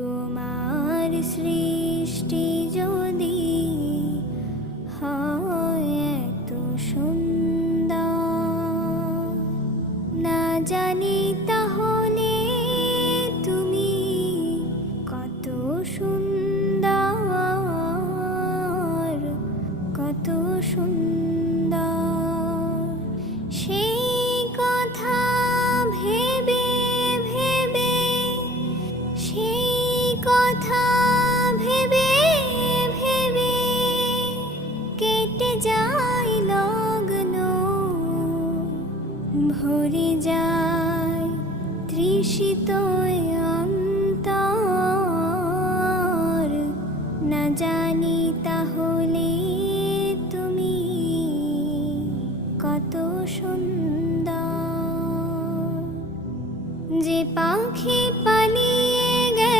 তোমার সৃষ্টি যদি হয় এত সুন্দর, না জানি তাহলে তুমি কত সুন্দর, কত সুন্দর। সেই কথা ভেবে ভেবে, সেই কথা ভেবে ভেবে কেটে যায় লগ্ন, ভরে যায় তৃষিত